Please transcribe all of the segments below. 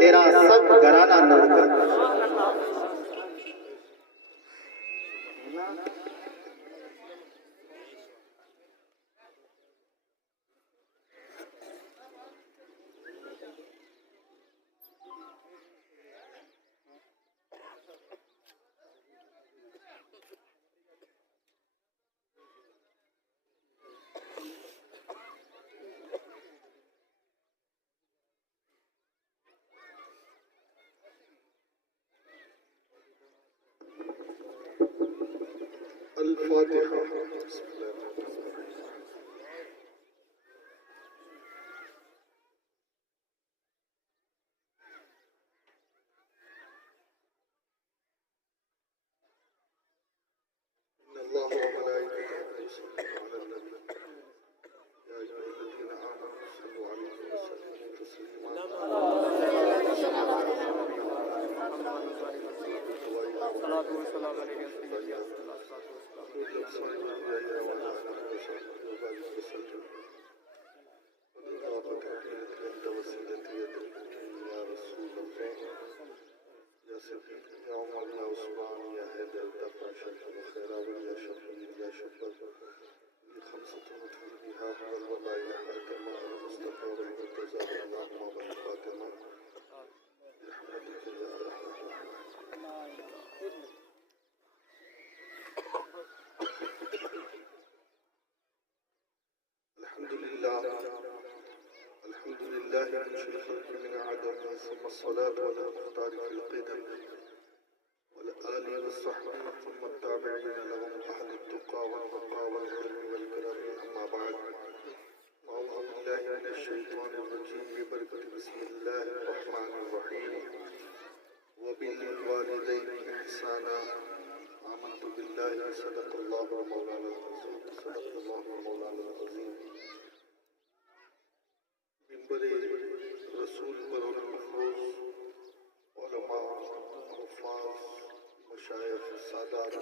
تیرا سب گھرانہ نہ کر۔ الفاتحة. إن الله وملائكته يصلون على النبي يا أيها الذين آمنوا صلوا عليه وسلموا تسليما. الصلاة والسلام عليك يا سيدي يا رسول الله. يا رسول الله يا سفير يا عمر يا عثمان يا هيدر دفع شرف وخيرا يا شفيع يا شفر لخمسة مدخل بها هو الوباء يا حاتمة المصطفى والمرتزى اللهم وفاتمة برحمتك يا أرحم الراحمين. الحمد لله منشئ الخلق من عدم، ثم الصلاة والمختار في القدم والآل والصحب ثم التابعين لهم أهل التقى والبقاء والعلم والكرم. أما بعد، أعوذ بالله من الشيطان الرجيم ببركة بسم الله الرحمن الرحيم. وبالوالدين إحسانا. آمنت بالله صدق الله مولانا العظيم صدق الله مولانا العظيم. منبر رسول پر الافروز علماء حفاظ مشایخ سادات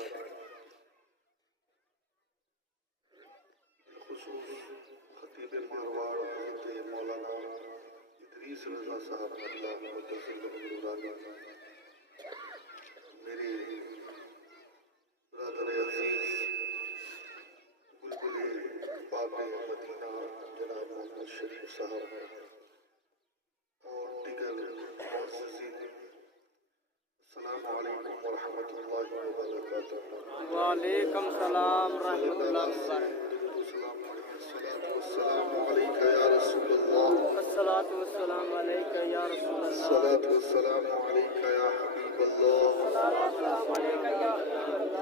خصوص خطیب مروان حضرت مولانا ادریس رضا صاحب اللہ متصل نورانی، میرے برادر عزیز بلبل باب مدینہ جناب محمد شریف صاحب اور دیگر معززین، السلام علیکم ورحمۃ اللہ وبرکاتہ. وعلیکم السلام ورحمۃ اللہ وبرکاتہ. السلام علیک یا رسول اللہ. الصلاۃ والسلام علیک یا رسول اللہ. الصلاۃ والسلام علیک یا حبیب اللہ.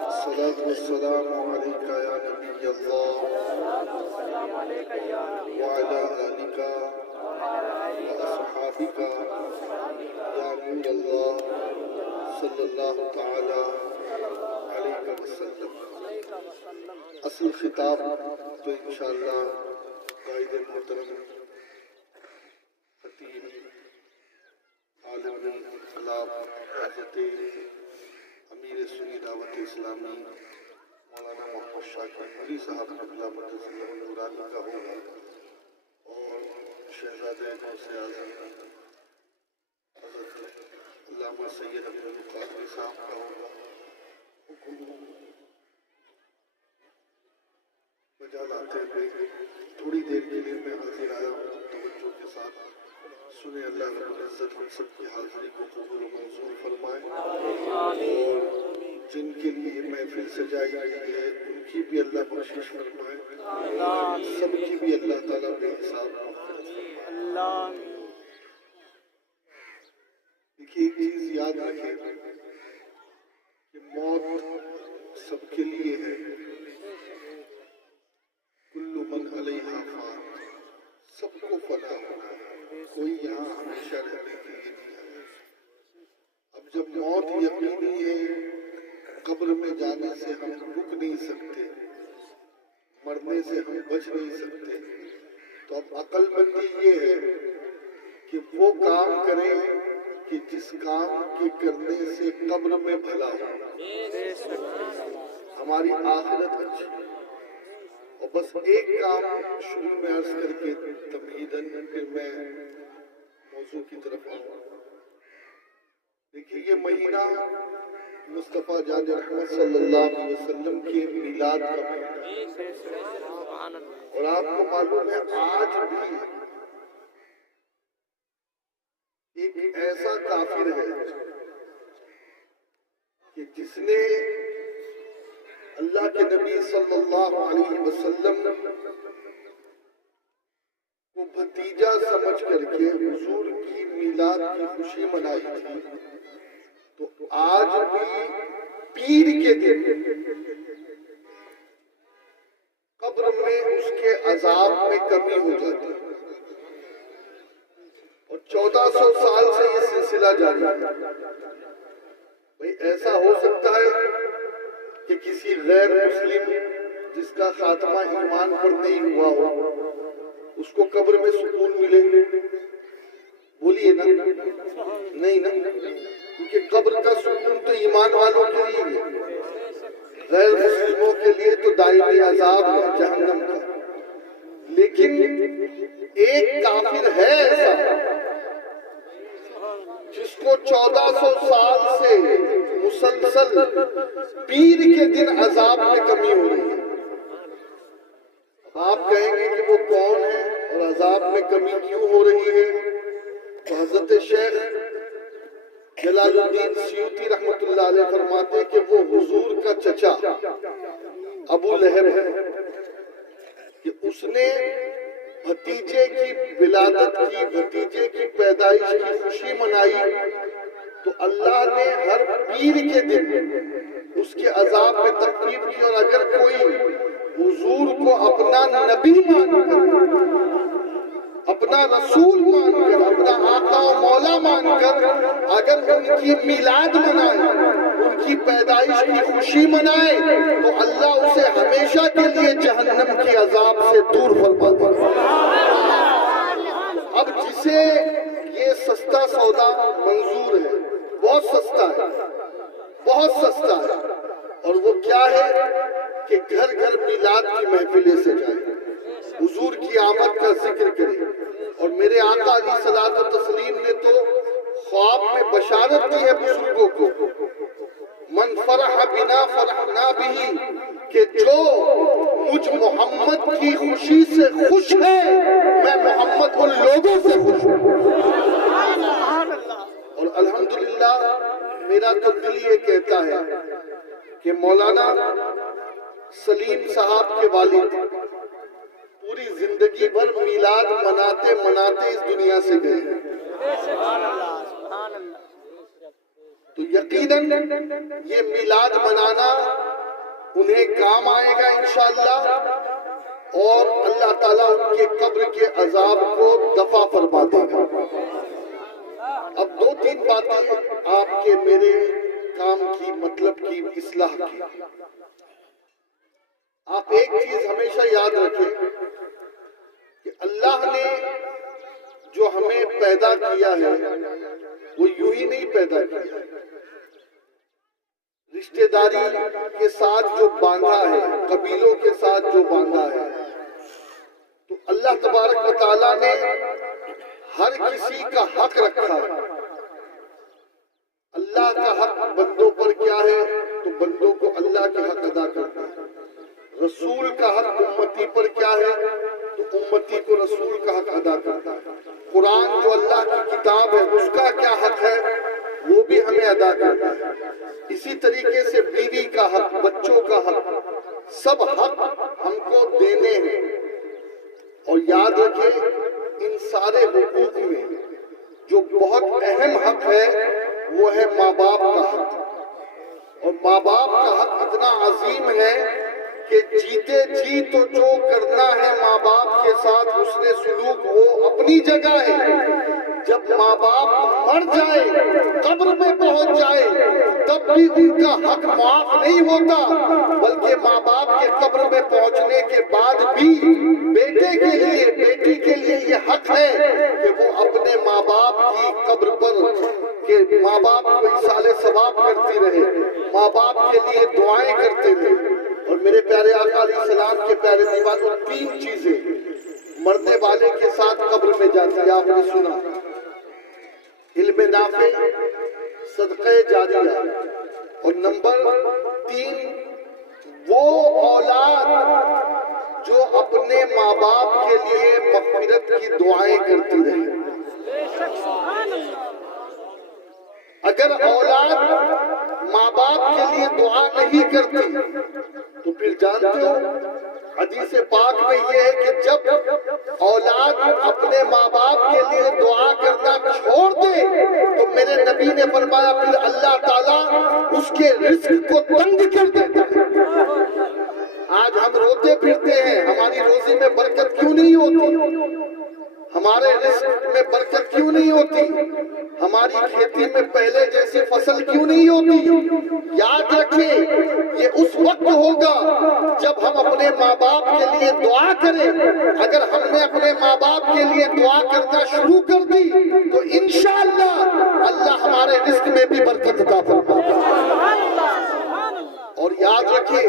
الصلاۃ والسلام علیک یا نبی اللہ وعلی آلک وأصحابک یا نور اللہ صلی اللہ تعالی علیہ وسلم. اصل خطاب تو انشاءاللہ قائد محترم خطیب عالم انقلاب حضرت امیر سنی دعوت اسلامی مولانا محمد شاکر علی صاحب اللہ متصل نورانی کا ہوگا، اور شہزادہ غوث اعظم حضرت علامہ سید عبد القادری صاحب کا ہوگا. مجال آتے ہوئے تھوڑی دیر کے لیے میں حاضر آیا ہوں. توجہ کے ساتھ سنیں، اللہ رب العزت ہم سب کی حاضری کو قبول و منظور فرمائے، اور جن کے لیے محفل سجائی گئی ہے ان کی بھی اللہ بخشش فرمائے، سب کی بھی اللہ تعالیٰ بے حساب مغفرت فرمائے. دیکھیے، ایک چیز یاد رکھیں کہ موت سب کے لیے ہے. کل من علیہا فان، سب کو فنا ہونا ہے، کوئی یہاں ہمیشہ رہنے کے لیے نہیں ہے. اب جب موت یقینی ہے، قبر میں جانے سے ہم رک نہیں سکتے، مرنے سے ہم بچ نہیں سکتے، تو اب عقل مندی یہ ہے کہ وہ کام کریں کہ جس کام کے کرنے سے قبر میں بھلا ہو، ہماری آخرت اچھی. اور بس ایک کام شروع میں عرض کر کے تمہیداً پھر میں موضوع کی طرف آؤں. دیکھیے یہ مہینہ مصطفیٰ جان رحمت صلی اللہ علیہ وسلم کے میلاد کا مہینہ، اور آپ کو معلوم ہے آج بھی ایک ایسا کافر ہے کہ جس نے اللہ کے نبی صلی اللہ علیہ وسلم کو بھتیجا سمجھ کر کے حضور کی میلاد کی خوشی منائی تھی، تو آج بھی پیر کے دن قبر میں اس کے عذاب میں کمی ہو جاتی ہے، اور 1400 سال سے یہ سلسلہ جاری ہے۔ بھئی ایسا ہو سکتا ہے کہ کسی غیر مسلم جس کا خاتمہ ایمان پر نہیں ہوا ہو اس کو قبر میں سکون ملے؟ بولیے نا، نہیں نا، کیونکہ قبر کا سکون تو ایمان والوں کے لیے ہے، غیر مسلموں کے لیے تو دائمی عذاب ہے جہنم کا۔ لیکن ایک کافر ہے ایسا جس کو 1400 سال سے مسلسل پیر کے دن عذاب میں کمی ہو رہی ہے۔ آپ کہیں گے کہ وہ کون ہے اور عذاب میں کمی کیوں ہو رہی ہے؟ تو حضرت شیخ جلال الدین سیوطی رحمت اللہ علیہ فرماتے ہیں کہ وہ حضور کا چچا ابو لہب ہے کہ اس نے بھتیجے کی ولادت کی، بھتیجے کی پیدائش کی خوشی منائی، تو اللہ نے ہر پیر کے دن اس کے عذاب میں تخفیف کی۔ اور اگر کوئی حضور کو اپنا نبی مان کر، اپنا رسول مان کر، اپنا آقا و مولا مان کر اگر ان کی میلاد منائے، ان کی پیدائش کی خوشی منائے، تو اللہ اسے ہمیشہ کے لیے جہنم کے عذاب سے دور فرما دے۔ اب جسے یہ سستا سودا منظور ہے، بہت سستا ہے، بہت سستا ہے، اور وہ کیا ہے کہ گھر گھر میلاد کی محفلیں سے جائے، حضور کی آمد کا ذکر کرے۔ اور میرے آقا علیہ الصلوۃ والتسلیم نے تو خواب میں بشارت دی ہے بزرگوں کو، من فرح بنا فرحنا بھی، کہ جو مجھ محمد کی خوشی سے خوش ہے میں محمد ان لوگوں سے خوش ہوں۔ اور الحمدللہ میرا تو دل یہ کہتا ہے کہ مولانا سلیم صاحب کے والد پوری زندگی بھر میلاد مناتے مناتے اس دنیا سے گئے، تو یقیناً یہ میلاد منانا انہیں کام آئے گا انشاءاللہ، اور اللہ تعالیٰ ان کے قبر کے عذاب کو دفع فرما دے گا۔ اب دو تین باتیں آپ کے میرے کام کی، مطلب کی اصلاح کی۔ آپ ایک چیز ہمیشہ یاد رکھیں کہ اللہ نے جو ہمیں پیدا کیا ہے وہ یوں ہی نہیں پیدا کیا، رشتہ داری کے ساتھ جو باندھا ہے، قبیلوں کے ساتھ جو باندھا ہے، تو اللہ تبارک و تعالیٰ نے ہر کسی کا حق رکھا۔ اللہ کا حق بندوں پر کیا ہے؟ تو بندوں کو اللہ کے حق ادا کرنا ہے۔ رسول کا حق امتی پر کیا ہے؟ تو امتی کو رسول کا حق ادا کرنا ہے۔ قرآن جو اللہ کی کتاب ہے اس کا کیا حق ہے وہ بھی ہمیں ادا کرنا ہے۔ اسی طریقے سے بیوی کا حق، بچوں کا حق، سب حق ہم کو دینے ہیں۔ اور یاد رکھیں ان سارے حقوق میں جو بہت اہم حق ہے وہ ہے ماں باپ کا حق، اور ماں باپ کا حق اتنا عظیم ہے کہ جیتے جی تو جو کرنا ہے ماں باپ کے ساتھ حسن سلوک وہ اپنی جگہ ہے، جب ماں باپ مر جائے، قبر میں پہنچ جائے، تب بھی ان کا حق معاف نہیں ہوتا، بلکہ ماں باپ کے قبر میں پہنچنے کے بعد بھی بیٹے کے لیے، بیٹی کے لیے یہ حق ہے کہ وہ اپنے ماں باپ کی قبر پر کہ ماں باپ کو ایصال ثواب کرتی رہے، ماں باپ کے لیے دعائیں کرتے رہے۔ اور میرے پیارے آقا علیہ السلام کے پیارے دیوانوں، تین چیزیں مرنے والے کے ساتھ قبر میں جاتی ہے، آپ نے سنا، علم نافع، صدقہ جاریہ، اور نمبر 3 وہ اولاد جو اپنے ماں باپ کے لیے مغفرت کی دعائیں کرتی رہے۔ اگر اولاد ماں باپ کے لیے دعا نہیں کرتی تو پھر جانتے ہو حدیث پاک میں یہ ہے کہ جب اولاد اپنے ماں باپ کے لیے دعا کرنا چھوڑ دے تو میرے نبی نے فرمایا پھر اللہ تعالیٰ اس کے رزق کو تنگ کر دیتا ہے۔ آج ہم روتے پھرتے ہیں ہماری روزی میں برکت کیوں نہیں ہوتی؟ ہمارے رزق میں برکت کیوں نہیں ہوتی؟ ہماری کھیتی میں پہلے جیسی فصل کیوں نہیں ہوتی؟ یاد رکھیں یہ اس وقت ہوگا جب ہم اپنے ماں باپ کے لیے دعا کریں۔ اگر ہم نے اپنے ماں باپ کے لیے دعا کرنا شروع کر دی تو انشاءاللہ اللہ ہمارے رزق میں بھی برکت عطا فرمائے۔ اور یاد رکھیں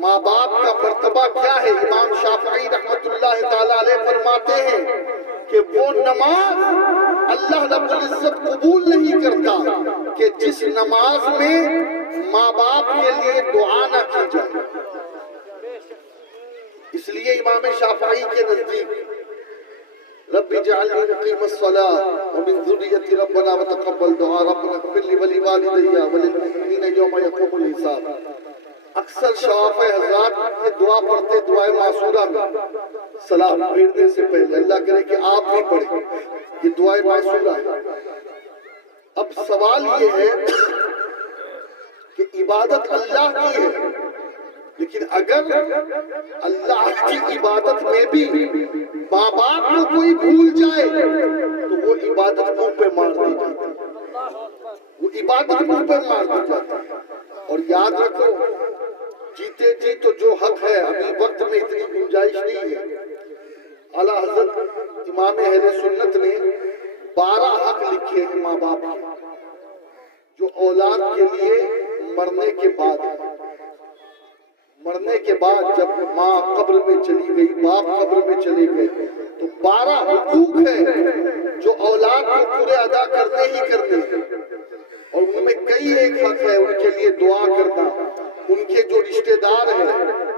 ماں باپ کا مرتبہ کیا ہے؟ امام شافعی رحمت اللہ تعالیٰ علیہ فرماتے ہیں کہ وہ نماز اللہ رب العزت قبول نہیں کرتا کہ جس نماز میں ماں باپ کے لیے دعا نہ کی جائے۔ اس لیے امام شافعی کے نزدیک رب اجعلنی مقیم الصلاۃ ومن ذریتی ربنا وتقبل دعاء ربنا اغفر لی ولوالدی وللمؤمنین یوم یقوم الحساب۔ اکثر شواف حضرات یہ دعا پڑھتے دعائے معصورہ میں سلام پھیرنے سے پہلے، اللہ کرے کہ آپ بھی پڑھیں، یہ دعائے معصورہ ہے۔ اب سوال یہ ہے کہ عبادت اللہ کی ہے، لیکن اگر اللہ کی عبادت میں بھی ماں باپ کو کوئی بھول جائے تو وہ عبادت منہ پہ مار دی جاتی ہے، وہ عبادت منہ پہ مار دی جاتی ہے۔ اور یاد رکھو جیتے جی تو جو حق ہے، ابھی وقت میں اتنی گنجائش نہیں ہے۔ اعلیٰ حضرت امام اہل سنت نے 12 حق لکھے ہیں ماں باپ کے، جو اولاد کے لیے مرنے کے بعد جب ماں قبر میں چلی گئی، باپ قبر میں چلے گئے تو 12 حقوق ہیں جو اولاد کو پورے ادا کرنے ہی کرنے ہیں، اور ان میں کئی ایک حق ہے ان کے لیے دعا کرنا، ان کے جو رشتہ دار ہیں،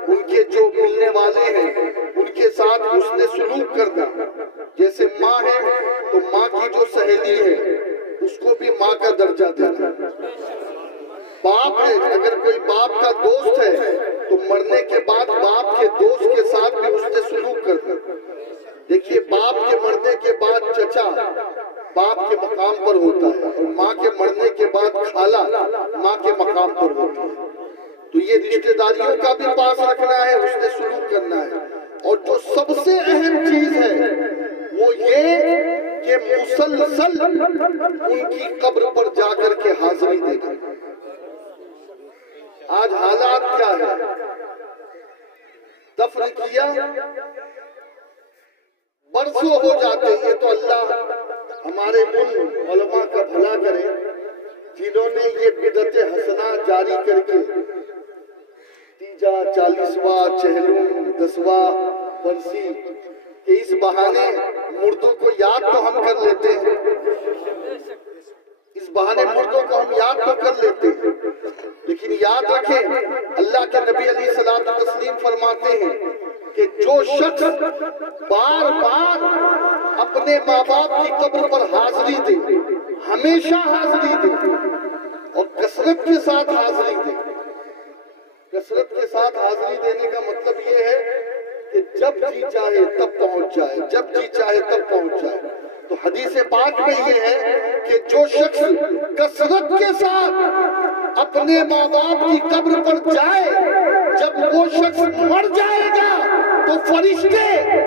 ان کے جو ملنے والے ہیں ان کے ساتھ حسن سلوک کرنا۔ جیسے ماں ہے تو ماں کی جو سہیلی ہے اس کو بھی ماں کا درجہ دینا۔ باپ ہے، اگر کوئی باپ کا دوست ہے تو مرنے کے بعد باپ کے دوست کے ساتھ بھی حسن سلوک کرنا۔ دیکھیے باپ کے مرنے کے بعد چچا باپ کے مقام پر ہوتا ہے، اور ماں کے مرنے کے بعد خالہ ماں کے مقام پر ہوتا ہے۔ تو یہ رشتہ داریوں کا بھی پاس رکھنا ہے، اس نے سلوک کرنا ہے۔ اور جو سب سے اہم چیز ہے وہ یہ کہ مسلسل ان کی قبر پر جا کر کے حاضری دینا۔ آج حالات کیا ہے؟ دفن کیا برسوں ہو جاتے، یہ تو اللہ ہمارے ان علماء کا بھلا کرے جنہوں نے یہ بدعت حسنہ جاری کر کے تیجا 40واں چہلم 10واں برسی کہ اس بہانے مردوں کو یاد تو ہم کر لیتے ہیں، اس بہانے مردوں کو ہم یاد تو کر لیتے ہیں، لیکن یاد رکھیں اللہ کے نبی علیہ الصلوۃ والتسلیم فرماتے ہیں کہ جو شخص بار بار اپنے ماں باپ کی قبر پر حاضری دے، ہمیشہ حاضری دے اور کثرت کے ساتھ حاضری دے۔ کثرت کے ساتھ حاضری دینے کا مطلب یہ ہے کہ جب جی چاہے تب پہنچ جائے، جب جی چاہے تب پہنچ جائے۔ تو حدیث پاک میں یہ ہے کہ جو شخص کثرت کے ساتھ اپنے ماں باپ کی قبر پر جائے، جب وہ شخص مر جائے گا تو فرشتے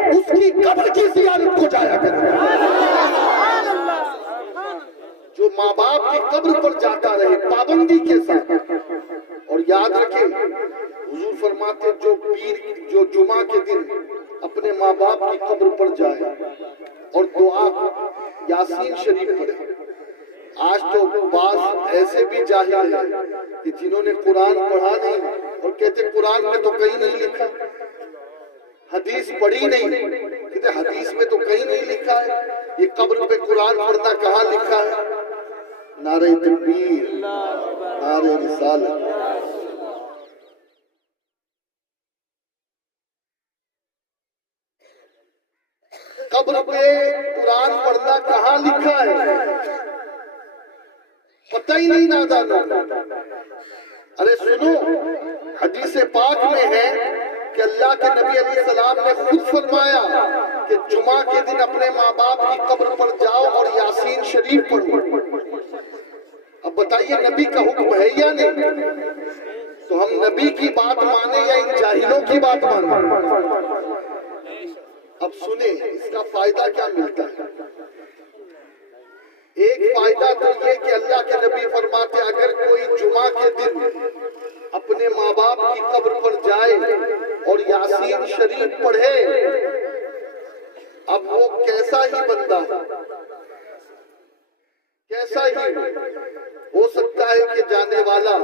اس کی قبر کی زیارت کو جایا کریں گے۔ جو ماں باپ کی قبر پر جاتا رہے پابندی کے ساتھ۔ اور یاد رکھیں حضور فرماتے جو پیر جو جمعہ کے دن اپنے ماں باپ کی قبر پر جائے اور دعا یاسین شریف پڑھے۔ آج تو بعض ایسے بھی جاہل ہیں کہ جنہوں نے قرآن پڑھا نہیں اور کہتے قرآن میں تو کہیں نہیں لکھا، حدیث پڑھی نہیں، کہتے حدیث میں تو کہیں نہیں لکھا ہے، یہ قبر پہ قرآن پڑھنا کہاں لکھا ہے؟ نعرہ تکبیر، نعرہ رسالت۔ قبر پہ قرآن پڑھنا کہاں لکھا ہے؟ پتہ ہی نہیں نادانوں۔ ارے سنو، حدیث پاک میں ہے کہ اللہ کے نبی علیہ السلام نے خود فرمایا کہ جمعہ کے دن اپنے ماں باپ کی قبر پر جاؤ اور یاسین شریف پڑھو۔ اب بتائیے نبی کا حکم ہے یا نہیں؟ تو ہم نبی کی بات مانیں یا ان جاہلوں کی بات مانیں؟ اب سنیں اس کا فائدہ کیا ملتا ہے۔ ایک فائدہ تو یہ کہ اللہ کے نبی فرماتے اگر کوئی جمعہ کے دن اپنے ماں باپ کی قبر پر جائے اور یاسین شریف پڑھے، اب وہ کیسا ہی بندہ ہے، کیسا ہی ہو سکتا ہے کہ جانے والا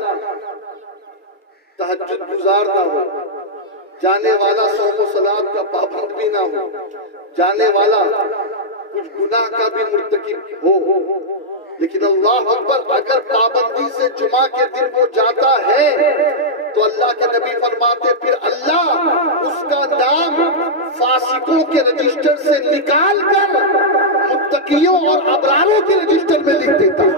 تہجد گزار نہ ہو، جانے والا صوم و صلات کا پابند بھی نہ ہو، جانے والا کچھ گناہ کا بھی مرتکب ہو، لیکن اللہ اکبر اگر پابندی سے جمعہ کے دن وہ جاتا ہے تو اللہ کے نبی فرماتے پھر اللہ اس کا نام فاسقوں کے رجسٹر سے نکال کر متقیوں اور ابراروں کے رجسٹر میں لکھ دیتا ہے۔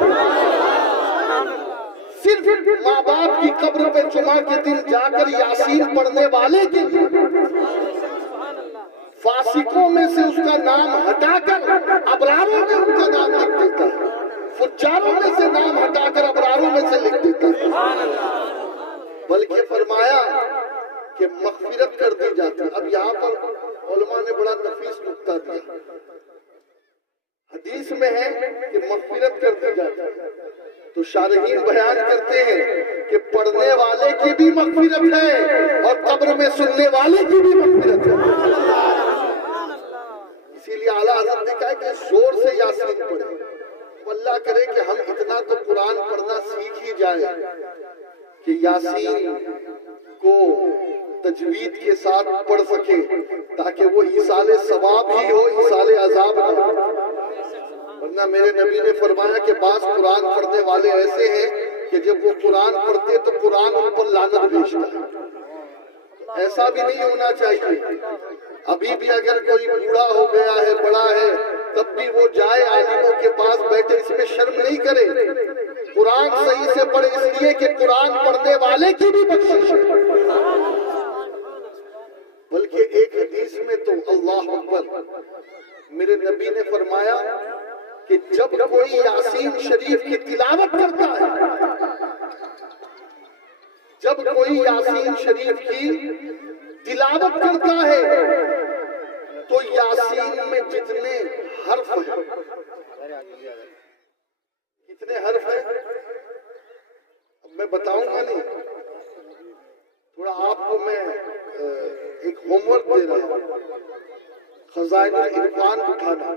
صرف ماں باپ کی قبر پہ جمعہ کے دن جا کر یاسین پڑھنے والے کے لیے فاسقوں میں سے اس کا نام ہٹا کر ابراروں میں ان کا نام لکھ دیتا ہے، فجاروں میں سے نام ہٹا کر ابراروں میں سے لکھ دیتا ہے، بلکہ فرمایا کہ مغفرت کر دی جاتی ہے۔ اب یہاں پر علماء نے بڑا نفیس نکتہ دیا، حدیث میں ہے کہ مغفرت کر دی جاتی ہے، تو شارحین بیان کرتے ہیں کہ پڑھنے والے کی بھی مغفرت ہے اور قبر میں سننے والے کی بھی مغفرت ہے۔ اسی لیے اعلیٰ حضرت نے کہا کہ زور سے یاسین پڑھیں۔ اللہ کرے کہ ہم اتنا تو قرآن پڑھنا سیکھ ہی جائے کہ یاسین کو تجوید کے ساتھ پڑھ سکے تاکہ وہ ایصال ثواب ہی ہو، ایصال عذاب نہ ہو۔ ورنہ میرے نبی نے فرمایا کہ بعض قرآن پڑھنے والے ایسے ہیں کہ جب وہ قرآن پڑھتے تو قرآن ان پر لعنت بھیجتا ہے۔ ایسا بھی نہیں ہونا چاہیے۔ ابھی بھی اگر کوئی بوڑھا ہو گیا ہے، بڑا ہے، تب بھی وہ جائے عالموں کے پاس بیٹھے، اس میں شرم نہیں کرے، قرآن صحیح سے پڑھے، اس لیے کہ قرآن پڑھنے والے کی بھی بخشش ہے۔ بلکہ ایک حدیث میں تو اللہ اکبر، میرے نبی نے فرمایا کہ جب کوئی یاسین شریف کی تلاوت کرتا ہے، جب کوئی یاسین شریف کی تلاوت کرتا ہے تو یاسین میں جتنے حرف ہیں، کتنے حرف ہیں اب میں بتاؤں گا نہیں، تھوڑا آپ کو میں ایک ہوم ورک دے رہا ہوں۔ خزائن عرفان اٹھانا،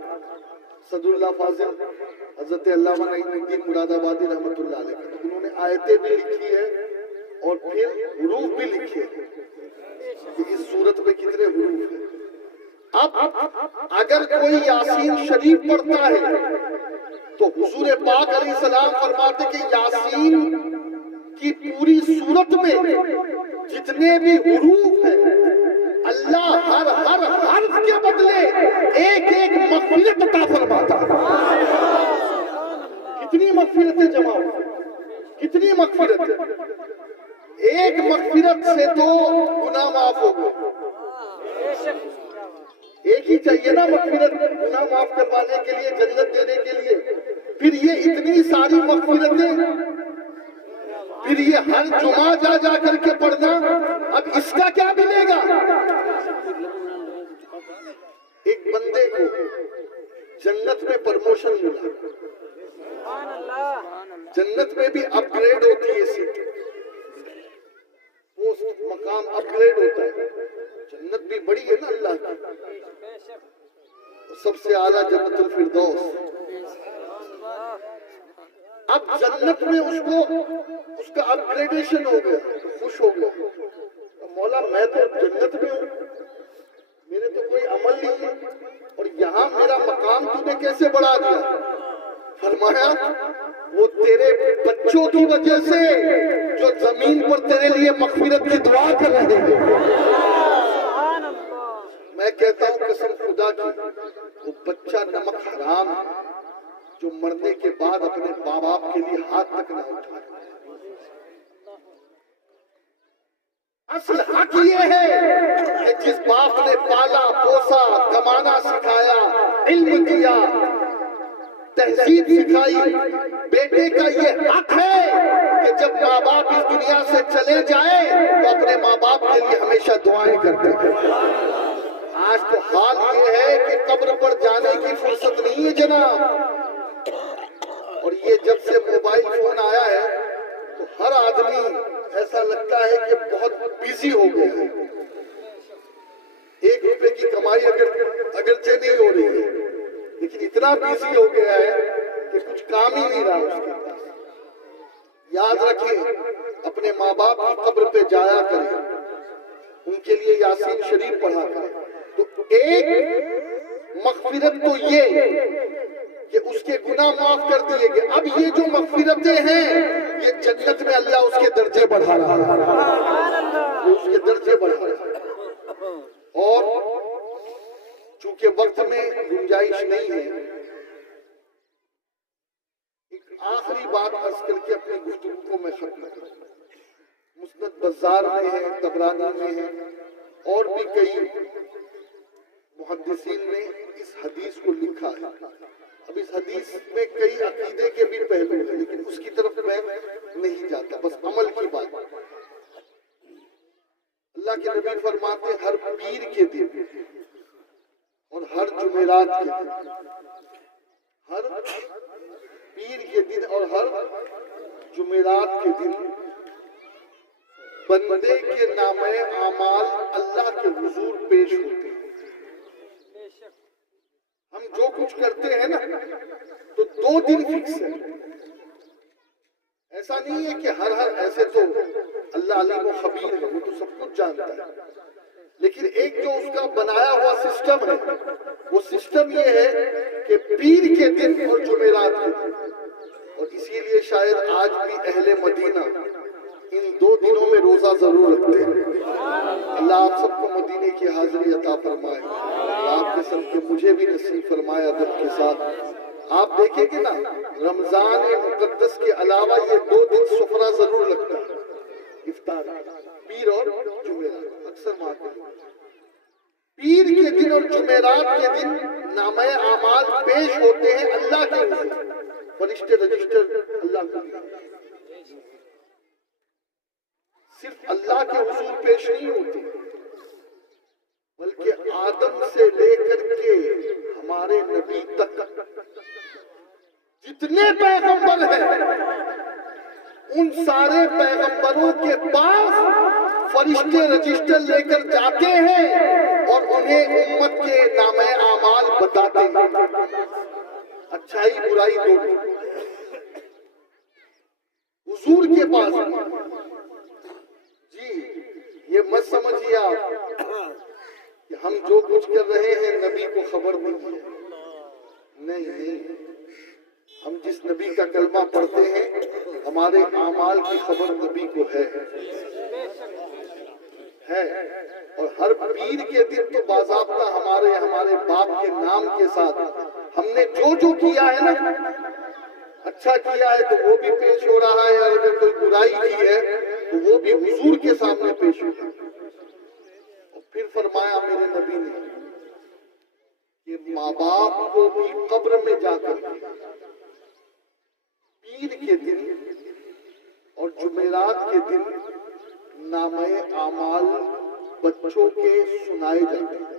صدر اللہ فاضل حضرت علامہ نعیم الدین مراد آبادی رحمۃ اللہ علیہ، انہوں نے آیتیں بھی لکھی ہے اور پھر حروف بھی لکھے ہیں کہ اس صورت میں کتنے حروف ہیں۔ اب اگر کوئی یاسین شریف پڑھتا ہے تو حضور پاک علیہ السلام فرماتے کہ یاسین کی پوری صورت میں جتنے بھی حروف ہیں اللہ ہر حرف کے بدلے ایک ایک مغفرت عطا فرماتا ہے۔ کتنی مغفرتیں جمع ہوئی، کتنی مغفرت، ایک مغفرت سے تو گناہ معاف ہو گئے۔ ایک ہی چاہیے نا مغفرت، گناہ معاف کروانے کے لیے، جنت دینے کے لیے، پھر یہ اتنی ساری مغفرتیں، پھر یہ ہر جمعہ جا جا کر کے پڑھنا، اب اس کا کیا ملے گا؟ ایک بندے کو جنت میں پرموشن ملا، جنت میں بھی اپ گریڈ ہوتی ہے، سیٹ پوسٹ مقام اپ گریڈ ہوتا ہے، جنت بھی بڑی ہے نا اللہ کی، سب سے اعلیٰ جنت الفردوس۔ اب جنت میں اس کا اپ گریڈیشن ہو گیا، خوش ہو گیا، مولا میں تو جنت میں ہوں، میرے تو کوئی عمل نہیں ہے اور یہاں میرا مقام تو نے کیسے بڑھا دیا؟ فرمایا وہ تیرے بچوں کی وجہ سے جو زمین پر تیرے لیے مغفرت کی دعا کر رہے ہیں. میں کہتا ہوں قسم خدا کی وہ بچہ نمک حرام ہے جو مرنے کے بعد اپنے ماں باپ کے لیے ہاتھ تک نہ اٹھائے. اصل حق یہ ہے کہ جس باپ نے پالا پوسا کمانا سکھایا علم دیا تہذیب سکھائی بیٹے کا یہ حق ہے کہ جب ماں باپ اس دنیا سے چلے جائیں تو اپنے ماں باپ کے لیے ہمیشہ دعائیں کرتے ہیں. آج تو حال یہ ہے کہ قبر پر جانے کی فرصت نہیں ہے جناب. اور یہ جب سے موبائل فون آیا ہے تو ہر آدمی ایسا لگتا ہے کہ بہت بیزی ہو گیا ہے. 1 روپے کی کمائی اگرچہ نہیں ہو رہی ہے لیکن اتنا بیزی ہو گیا ہے کہ کچھ کام ہی نہیں رہا اس کے پاس. یاد رکھیں اپنے ماں باپ کی قبر پہ جایا کریں ان کے لیے یاسین شریف پڑھا کریں. تو ایک مغفرت تو یہ کہ اس کے گناہ معاف کر دیے گئے. اب یہ جو مغفرتیں ہیں یہ جنت میں اللہ اس کے درجے بڑھا رہا ہے اس کے درجے بڑھا رہا ہے. اور چونکہ وقت میں گنجائش نہیں ہے ایک آخری بات عرض کر کے اپنی گفتگو کو میں ختم کروں. مسند بزار میں ہے طبرانی میں ہے اور بھی کئی محدثین نے اس حدیث کو لکھا ہے. اب اس حدیث میں کئی عقیدے کے بھی پہلو ہیں لیکن اس کی طرف میں نہیں جاتا بس عمل کی بات. اللہ کے نبی فرماتے ہیں ہر پیر کے دن اور ہر جمعرات کے دن ہر پیر کے دن اور ہر جمعرات کے دن بندے کے نامہ اعمال اللہ کے حضور پیش ہوتے ہیں. ہم جو کچھ کرتے ہیں نا تو 2 دن فکس ہے. ایسا نہیں ہے کہ ہر ایسے تو اللہ علیم و خبیر ہے وہ تو سب کچھ جانتا ہے لیکن ایک جو اس کا بنایا ہوا سسٹم ہے وہ سسٹم یہ ہے کہ پیر کے دن اور جمعرات کے دن. اور اسی لیے شاید آج بھی اہل مدینہ ان 2 دنوں میں روزہ ضرور رکھتے ہیں. اللہ آپ سب کو مدینے کی حاضری عطا فرمائے. آپ کے سب کے مجھے بھی نصیب فرمائے ادب کے ساتھ. آپ دیکھیں گے نا رمضان مقدس کے علاوہ یہ 2 دن سفرہ ضرور لگتا ہے افطار پیر اور جمعرات. اکثر مارتے پیر کے دن اور جمعرات کے دن نامہ اعمال پیش ہوتے ہیں اللہ کے حضور. فرشتے رجسٹر اللہ کا صرف اللہ کے حضور پیش نہیں ہوتے بلکہ آدم سے لے کر کے ہمارے نبی تک جتنے پیغمبر ہیں ان سارے پیغمبروں کے پاس فرشتے رجسٹر لے کر جاتے ہیں اور انہیں امت کے نامہ اعمال بتاتے ہیں. اچھائی برائی دونوں حضور کے پاس. جی یہ مت سمجھیے آپ کہ ہم جو کچھ کر رہے ہیں نبی کو خبر نہیں ہے. نہیں ہم جس نبی کا کلمہ پڑھتے ہیں ہمارے اعمال کی خبر نبی کو ہے. اور ہر پیر کے دن تو باضابطہ ہمارے باپ کے نام کے ساتھ ہم نے جو کیا ہے نا اچھا کیا ہے تو وہ بھی پیش ہو رہا ہے اور اگر کوئی برائی کی ہے تو وہ بھی حضور کے سامنے پیش ہو رہا ہے. اور پھر فرمایا میرے نبی نے کہ ماں باپ کو بھی قبر میں جا کر پیر کے دن اور جمعرات کے دن نامہ اعمال بچوں کے سنائے جاتے ہیں.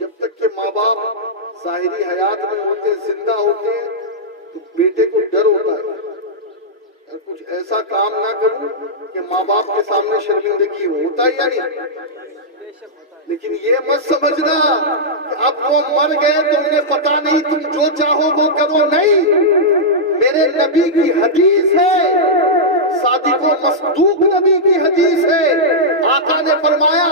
جب تک کہ ماں باپ ظاہری حیات میں ہوتے زندہ ہوتے ہیں تو بیٹے کو ڈر ہوتا ہے کچھ ایسا کام نہ کروں کہ ماں باپ کے سامنے شرمندگی ہوتا ہے یا نہیں. لیکن یہ مت سمجھنا کہ اب وہ مر گئے تو انہیں پتا نہیں تم جو چاہو وہ کرو. نہیں, میرے نبی کی حدیث ہے, صادق و مصدوق نبی کی حدیث ہے. آقا نے فرمایا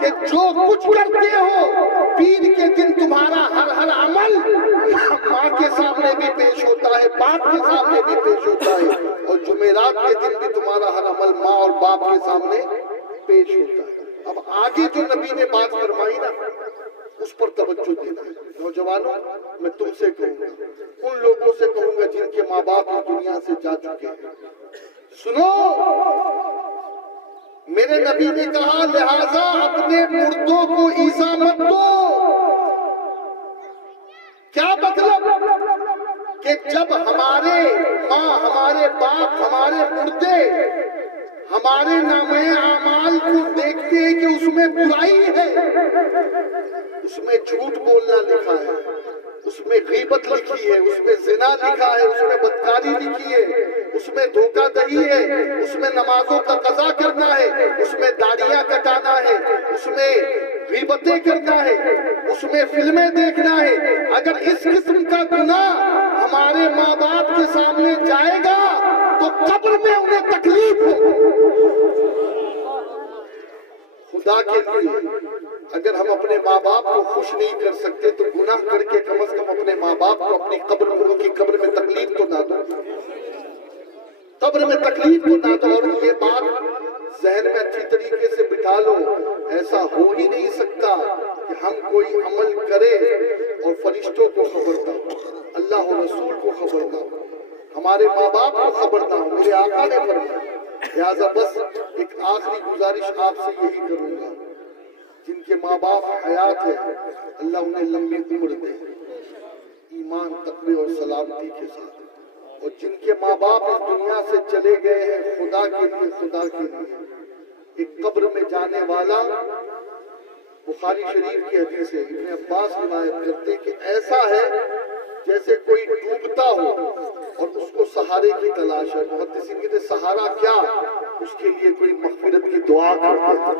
کہ کہ جو کچھ کرتے ہو پیر کے دن تمہارا ہر عمل ماں کے سامنے بھی پیش ہوتا ہے، باپ کے سامنے بھی پیش ہوتا ہے، اور جمعرات کے دن بھی تمہارا ہر عمل ماں اور باپ کے سامنے پیش ہوتا ہے۔ اب آگے جو نبی نے بات فرمائی نا اس پر توجہ دینا ہے۔ نوجوانوں، میں تم سے کہوں گا، ان لوگوں سے کہوں گا جن کے ماں باپ اس دنیا سے جا چکے ہیں، سنو، میرے نبی نے کہا لہذا اپنے مردوں کو ایذا مت دو۔ کیا مطلب؟ کہ جب ہمارے ماں، ہمارے باپ، ہمارے مردے ہمارے نامہ اعمال کو دیکھتے ہیں کہ اس میں برائی ہے، اس میں جھوٹ بولنا لکھا ہے، اس میں غیبت لکھی ہے، اس میں زنا لکھا ہے، اس میں بدکاری لکھی ہے، اس میں دھوکہ دہی ہے، اس میں نمازوں کا قضا کرنا ہے، اس میں داڑیاں کٹانا ہے، اس میں غیبتیں کرنا ہے، اس میں فلمیں دیکھنا ہے، اگر اس قسم کا گناہ ہمارے ماں باپ کے سامنے جائے گا تو قبر میں انہیں تکلیف ہو۔ خدا کے لیے اگر ہم اپنے ماں باپ کو خوش نہیں کر سکتے تو گناہ کر کے کم از کم اپنے ماں باپ کو اپنی قبر میں، ان کی قبر میں تکلیف تو نہ دو، قبر میں تکلیف تو نہ دو۔ اور یہ بات ذہن میں اچھی طریقے سے بٹھا لو، ایسا ہو ہی نہیں سکتا کہ ہم کوئی عمل کرے اور فرشتوں کو خبر نہ ہو، اللہ و رسول کو خبر نہ ہو، ہمارے ماں باپ کو خبر نہ ہو۔ میرے آقا نے فرمایا، لہٰذا بس ایک آخری گزارش آپ سے یہی کروں گا، جن کے ماں باپ حیات ہے اللہ انہیں لمبی عمر دے، ایمان، تقوی اور سلامتی کے ساتھ، اور جن کے ماں باپ اس دنیا سے چلے گئے ہیں خدا کے لیے، خدا کے لیے، ایک قبر میں جانے والا، بخاری شریف کی حدیث ہے، ابن عباس روایت کرتے کہ ایسا ہے جیسے کوئی ڈوبتا ہو اور اس کو سہارے کی تلاش ہے۔ محدثین کہتے ہیں سہارا کیا؟ اس کے لیے کوئی مغفرت کی دعا کرتے،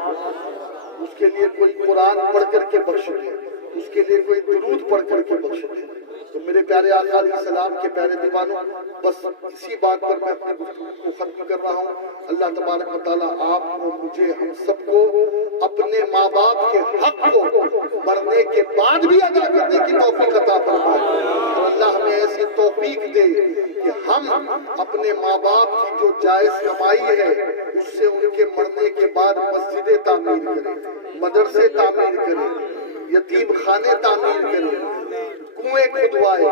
اس کے لیے کوئی قرآن پڑھ کر کے بخش دے، اس کے لیے کوئی درود پڑھ کر کے بخش دے۔ تو میرے پیارے آقا علیہ السلام کے پیارے دیوانوں، بس اسی بات پر میں اپنے گفتگو کو ختم کر رہا ہوں۔ اللہ تبارک و تعالیٰ آپ کو، مجھے، ہم سب کو اپنے ماں باپ کے حق کو مرنے کے بعد بھی ادا کرنے کی توفیق عطا فرمائے، اور اللہ ہمیں ایسی توفیق دے کہ ہم اپنے ماں باپ کی جو جائز کمائی ہے اس سے ان کے مرنے کے بعد مسجدیں تعمیر کریں، مدرسے تعمیر کریں، یتیم خانے تعمیر کریں، کنویں کھدوائے،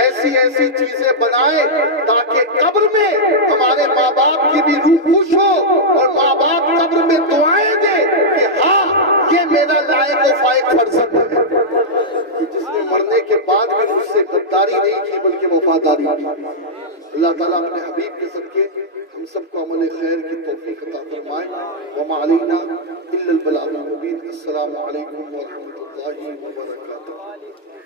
ایسی چیزیں بنائیں تاکہ قبر میں ہمارے ماں باپ کی بھی روح خوش ہو اور ماں باپ قبر میں دعائیں دے کہ ہاں یہ میرا لائق و فائق فرزند ہے، کہ جس نے مرنے کے بعد بھی مجھ سے غداری نہیں کی بلکہ وفاداری کی۔ اللہ تعالیٰ اپنے حبیب کے صدقے ہم سب کو عمل خیر کی توفیق عطا فرمائے۔ وما علینا الا البلاغ المبین۔ السلام علیکم ورحمۃ اللہ وبرکاتہ۔